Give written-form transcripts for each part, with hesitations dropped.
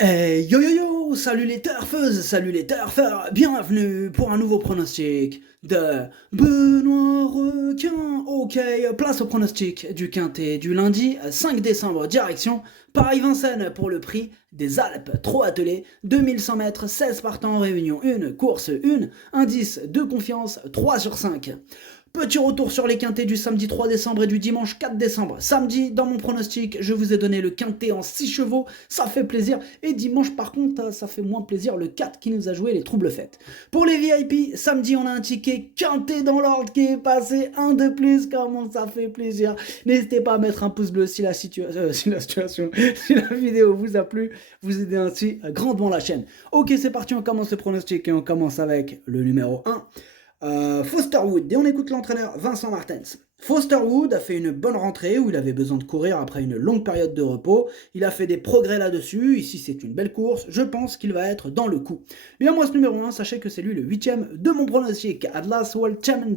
Yo yo yo, salut les turfeuses, salut les turfeurs, bienvenue pour un nouveau pronostic de Benoît Requin. Ok, place au pronostic du Quintet du lundi 5 décembre, direction Paris-Vincennes pour le prix des Alpes. 3 attelés, 2100 mètres, 16 partants en réunion 1, course 1, indice de confiance 3 sur 5. Petit retour sur les quintés du samedi 3 décembre et du dimanche 4 décembre. Samedi, dans mon pronostic, je vous ai donné le quintet en 6 chevaux, ça fait plaisir. Et dimanche, par contre, ça fait moins plaisir, le 4 qui nous a joué les troubles fêtes. Pour les VIP, samedi, on a un ticket quintet dans l'ordre qui est passé, un de plus, comment ça fait plaisir. N'hésitez pas à mettre un pouce bleu si la situation, si la vidéo vous a plu, vous aidez ainsi grandement la chaîne. Ok, c'est parti, on commence le pronostic et on commence avec le numéro 1. Foster Wood, et on écoute l'entraîneur Vincent Martens. Foster Wood a fait une bonne rentrée où il avait besoin de courir après une longue période de repos. Il a fait des progrès là-dessus. Ici, c'est une belle course. Je pense qu'il va être dans le coup. Bien, moi, ce numéro 1, sachez que c'est lui le 8ème de mon pronostic. Atlas World Champion.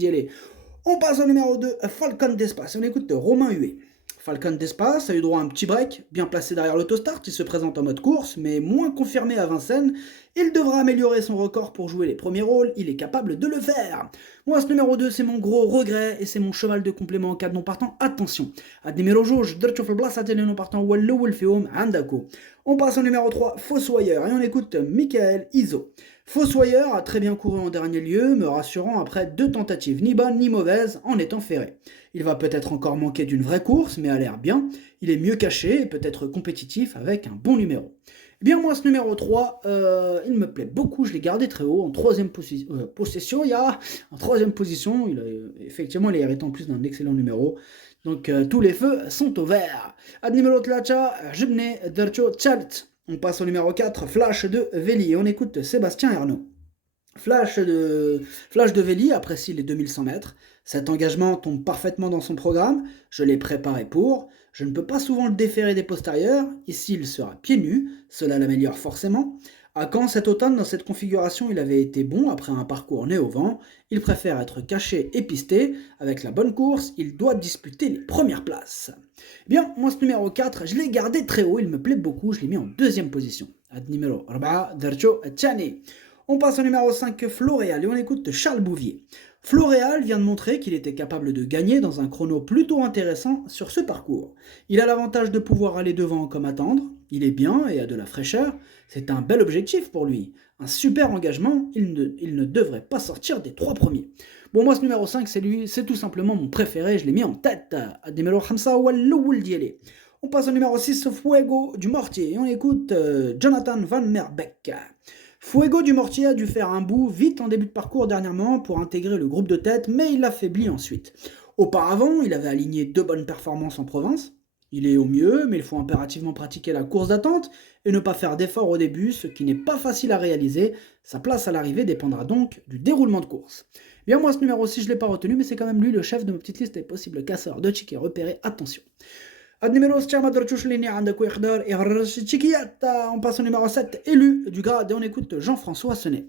On passe au numéro 2, Falcon d'Espace. On écoute Romain Huet. Falcon d'Espace a eu droit à un petit break, bien placé derrière l'autostart, il se présente en mode course, mais moins confirmé à Vincennes. Il devra améliorer son record pour jouer les premiers rôles, il est capable de le faire. Moi, ce numéro 2, c'est mon gros regret, et c'est mon cheval de complément en cas de non partant. Attention, à numéro جوج درتو في البلاصة ديال non partant هو الأول فيهم عندكو. On passe au numéro 3, Fossoyeur, et on écoute Michael Iso. Fossoyeur a très bien couru en dernier lieu, me rassurant après 2 tentatives, ni bonnes ni mauvaises, en étant ferré. Il va peut-être encore manquer d'une vraie course, mais a l'air bien. Il est mieux caché et peut être compétitif avec un bon numéro. Eh bien, moi, ce numéro 3, il me plaît beaucoup. Je l'ai gardé très haut, en troisième possession. En troisième position, effectivement, il est hérité en plus d'un excellent numéro. Donc, tous les feux sont au vert. Ad numéro 3, Jibne Dercho Chalt. On passe au numéro 4, Flash de Véli. Et on écoute Sébastien Ernaud. Flash de Véli apprécie les 2100 mètres. Cet engagement tombe parfaitement dans son programme. Je l'ai préparé pour. Je ne peux pas souvent le déférer des postérieurs. Ici, il sera pieds nus. Cela l'améliore forcément. À Caen, cet automne, dans cette configuration, il avait été bon après un parcours né au vent. Il préfère être caché et pisté. Avec la bonne course, il doit disputer les premières places. Bien, moi, ce numéro 4, je l'ai gardé très haut. Il me plaît beaucoup. Je l'ai mis en deuxième position. Ad numéro 4, Dercho Chani. On passe au numéro 5, Floréal, et on écoute Charles Bouvier. Floréal vient de montrer qu'il était capable de gagner dans un chrono plutôt intéressant sur ce parcours. Il a l'avantage de pouvoir aller devant comme attendre, il est bien et a de la fraîcheur, c'est un bel objectif pour lui. Un super engagement, il ne devrait pas sortir des 3 premiers. Bon, moi ce numéro 5, c'est tout simplement mon préféré, je l'ai mis en tête. On passe au numéro 6, Fuego du Mortier, et on écoute Jonathan Van Merbeek. Fuego du Mortier a dû faire un bout vite en début de parcours dernièrement pour intégrer le groupe de tête, mais il l'affaiblit ensuite. Auparavant, il avait aligné 2 bonnes performances en province. Il est au mieux, mais il faut impérativement pratiquer la course d'attente et ne pas faire d'efforts au début, ce qui n'est pas facile à réaliser. Sa place à l'arrivée dépendra donc du déroulement de course. Bien, moi, ce numéro 6, je ne l'ai pas retenu, mais c'est quand même lui le chef de ma petite liste des possibles casseurs de tickets repérés. Attention. On passe au numéro 7, élu du grade, et on écoute Jean-François Senet.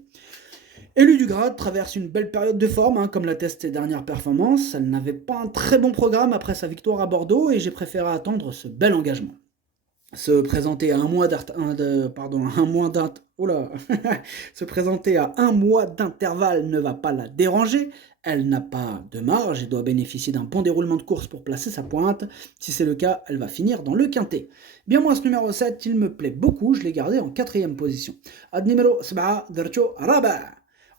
Élu du grade traverse une belle période de forme, comme l'attestent ses dernières performances. Elle n'avait pas un très bon programme après sa victoire à Bordeaux, et j'ai préféré attendre ce bel engagement. Se présenter à se présenter à un mois d'intervalle ne va pas la déranger. Elle n'a pas de marge et doit bénéficier d'un bon déroulement de course pour placer sa pointe. Si c'est le cas, elle va finir dans le quintet. Bien moi, ce numéro 7, il me plaît beaucoup, je l'ai gardé en 4ème position. Ad numéro 7, Dercho Raba.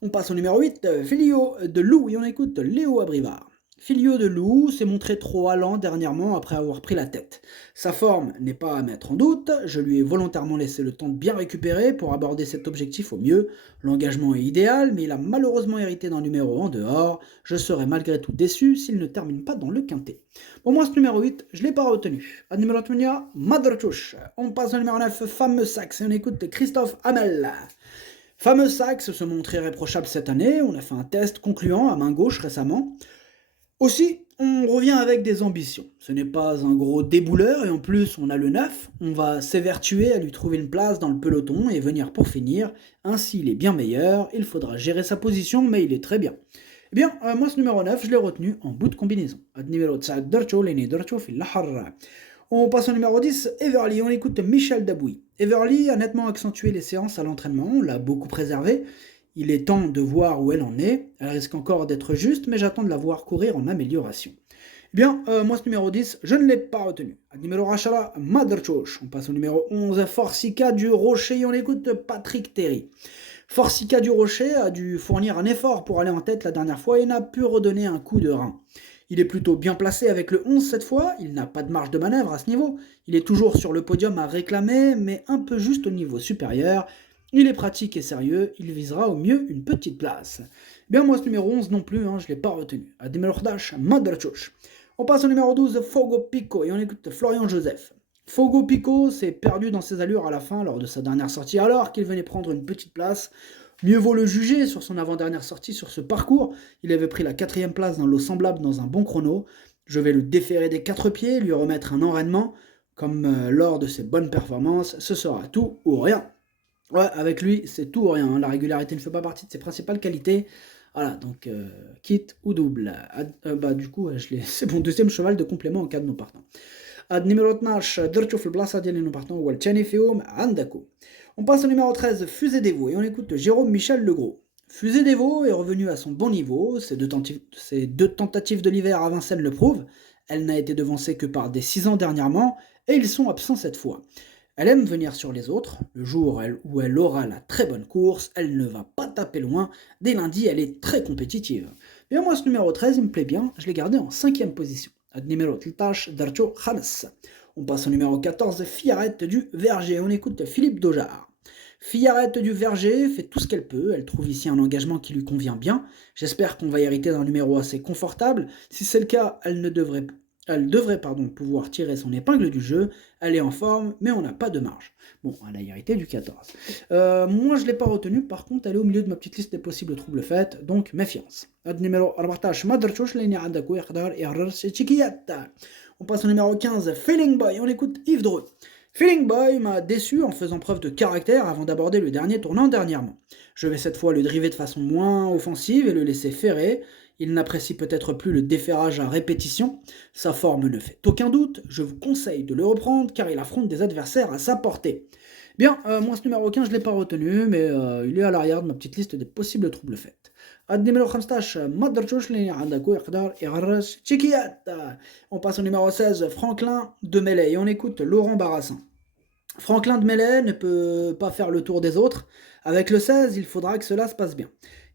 On passe au numéro 8, Filio de Loup, et on écoute Léo Abrivard. Filio de Loup s'est montré trop allant dernièrement après avoir pris la tête. Sa forme n'est pas à mettre en doute, je lui ai volontairement laissé le temps de bien récupérer pour aborder cet objectif au mieux. L'engagement est idéal, mais il a malheureusement hérité d'un numéro en dehors. Je serais malgré tout déçu s'il ne termine pas dans le quintet. Pour moi, ce numéro 8, je ne l'ai pas retenu. À numéro 8, Madretouche. On passe au numéro 9, Fameux Saxe, et on écoute Christophe Hamel. Fameux Saxe se montre irréprochable cette année, on a fait un test concluant à main gauche récemment. Aussi, on revient avec des ambitions. Ce n'est pas un gros débouleur et en plus on a le 9. On va s'évertuer à lui trouver une place dans le peloton et venir pour finir. Ainsi il est bien meilleur, il faudra gérer sa position mais il est très bien. Eh bien, moi ce numéro 9, je l'ai retenu en bout de combinaison. On passe au numéro 10, Everly. On écoute Michel Dabouy. Everly a nettement accentué les séances à l'entraînement, on l'a beaucoup préservé. Il est temps de voir où elle en est. Elle risque encore d'être juste, mais j'attends de la voir courir en amélioration. Eh bien, moi, ce numéro 10, je ne l'ai pas retenu. Numéro Rachala, Maderchoch. On passe au numéro 11, Forsica du Rocher. On écoute Patrick Terry. Forsica du Rocher a dû fournir un effort pour aller en tête la dernière fois et n'a pu redonner un coup de rein. Il est plutôt bien placé avec le 11 cette fois, il n'a pas de marge de manœuvre à ce niveau. Il est toujours sur le podium à réclamer, mais un peu juste au niveau supérieur. Il est pratique et sérieux, il visera au mieux une petite place. Bien moi ce numéro 11 non plus, je ne l'ai pas retenu. Ademir Dash, Maderchoch. On passe au numéro 12, Fogo Pico, et on écoute Florian Joseph. Fogo Pico s'est perdu dans ses allures à la fin lors de sa dernière sortie, alors qu'il venait prendre une petite place. Mieux vaut le juger sur son avant-dernière sortie sur ce parcours. Il avait pris la 4ème place dans l'eau semblable dans un bon chrono. Je vais le déférer des 4 pieds, lui remettre un enraînement. Comme lors de ses bonnes performances, ce sera tout ou rien. Ouais, avec lui, c'est tout ou rien. La régularité ne fait pas partie de ses principales qualités. Voilà, donc kit ou double. Du coup, c'est mon deuxième cheval de complément en cas de non partant. Numéro 12, درتو في البلاصه ديال nos partants هو الثاني فيهم عندكو. On passe au numéro 13, Fusée des Veaux, et on écoute Jérôme Michel Legros. Fusée des Veaux est revenu à son bon niveau, ses deux tentatives de l'hiver à Vincennes le prouvent. Elle n'a été devancée que par des 6 ans dernièrement, et ils sont absents cette fois. Elle aime venir sur les autres, le jour où elle aura la très bonne course, elle ne va pas taper loin, dès lundi elle est très compétitive. Bien moi ce numéro 13 il me plaît bien, je l'ai gardé en 5ème position. Numéro 13, Darcho Khalas. On passe au numéro 14, Fillarette du Verger, on écoute Philippe Dojard. Fillarette du Verger fait tout ce qu'elle peut, elle trouve ici un engagement qui lui convient bien. J'espère qu'on va hériter d'un numéro assez confortable. Si c'est le cas, elle devrait pouvoir tirer son épingle du jeu. Elle est en forme, mais on n'a pas de marge. Bon, elle a hérité du 14. Moi, je ne l'ai pas retenu. Par contre, elle est au milieu de ma petite liste des possibles troubles faits. Donc, méfiance. Numéro 14, Maderchoch, on passe au numéro 15, Feeling Boy. On écoute Yves Dreux. Feeling Boy m'a déçu en faisant preuve de caractère avant d'aborder le dernier tournant dernièrement. Je vais cette fois le driver de façon moins offensive et le laisser ferrer. Il n'apprécie peut-être plus le déferrage à répétition. Sa forme ne fait aucun doute. Je vous conseille de le reprendre car il affronte des adversaires à sa portée. Bien, moi ce numéro 15 je ne l'ai pas retenu, mais il est à l'arrière de ma petite liste des possibles troubles faits. Numéro 15, on passe au numéro 16, Franklin de Mellet, et on écoute Laurent Barassin. Franklin de Mellet ne peut pas faire le tour des autres. Avec le 16, il faudra que cela se passe bien.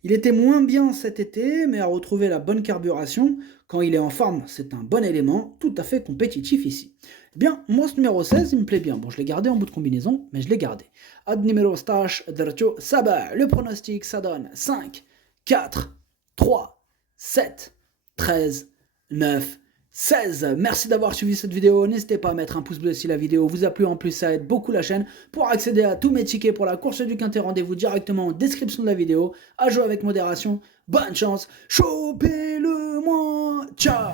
Il était moins bien cet été, mais a retrouvé la bonne carburation. Quand il est en forme, c'est un bon élément, tout à fait compétitif ici. Bien, moi ce numéro 16, il me plaît bien. Bon, je l'ai gardé en bout de combinaison, mais je l'ai gardé. Ad numéro stage, Dercho Saba. Le pronostic, ça donne 5, 4, 3, 7, 13, 9, 16. Merci d'avoir suivi cette vidéo. N'hésitez pas à mettre un pouce bleu si la vidéo vous a plu. En plus, ça aide beaucoup la chaîne. Pour accéder à tous mes tickets pour la course du Quintet, rendez-vous directement en description de la vidéo. À jouer avec modération. Bonne chance. Chopez-le-moi. Ciao.